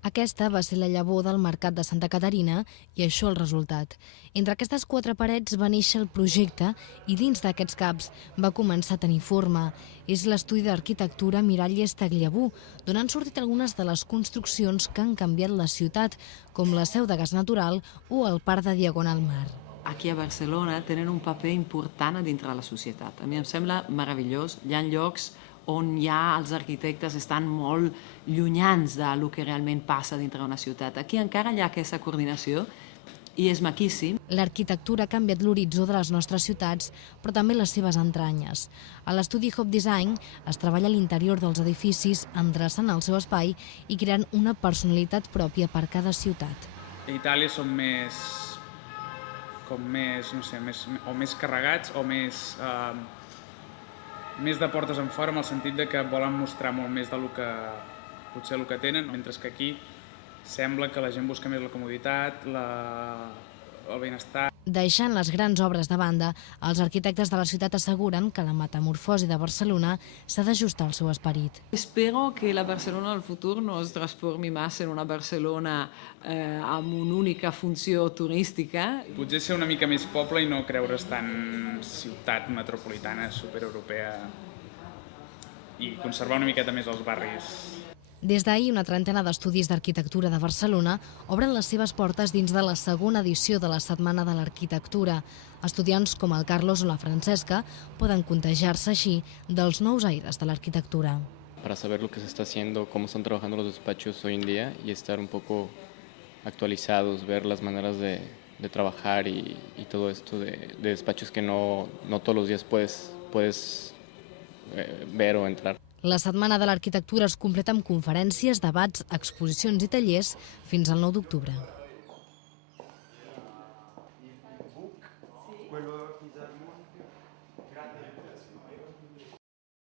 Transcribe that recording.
Aquesta va ser la llavor del Mercat de Santa Caterina i això el resultat. Entre aquestes 4 parets va néixer el projecte i dins d'aquests caps va començar a tenir forma. És l'estudi d'arquitectura Miralles Tagliabue, d'on han sortit algunes de les construccions que han canviat la ciutat, com la seu de Gas Natural o el Parc de Diagonal Mar. Aquí a Barcelona tenen un paper important a dintre de la societat. A mi em sembla meravellós. Hi ha llocs on ja els arquitectes estan molt llunyans del que realment passa dintre d'una ciutat. Aquí encara hi ha aquesta coordinació i és maquíssim. L'arquitectura ha canviat l'horitzó de les nostres ciutats, però també les seves entranyes. A l'estudi Hop Design es treballa a l'interior dels edificis, endreçant el seu espai i creant una personalitat pròpia per cada ciutat. A Itàlia són no sé, més carregats o més de portes en fora, en el sentit de que volen mostrar molt més del que potser el que tenen, mentre que aquí sembla que la gent busca més la comoditat, el benestar. Deixant les grans obres de banda, els arquitectes de la ciutat asseguren que la metamorfosi de Barcelona s'ha d'ajustar al seu esperit. Espero que la Barcelona del futur no es transformi massa en una Barcelona amb una única funció turística. Potser ser una mica més poble i no creure's tant ciutat metropolitana, supereuropea, i conservar una miqueta més els barris. Des d'ahir, una trentena d'estudis d'arquitectura de Barcelona obren les seves portes dins de la segona edició de la Setmana de l'Arquitectura. Estudiants com el Carlos o la Francesca poden contagiar-se així dels nous aires de l'arquitectura. Para saber lo que se está haciendo, cómo están trabajando los despachos hoy en día y estar un poco actualizados, ver las maneras de trabajar y todo esto de despachos que no todos los días puedes ver o entrar. La Setmana de l'Arquitectura es completa amb conferències, debats, exposicions i tallers fins al 9 d'octubre.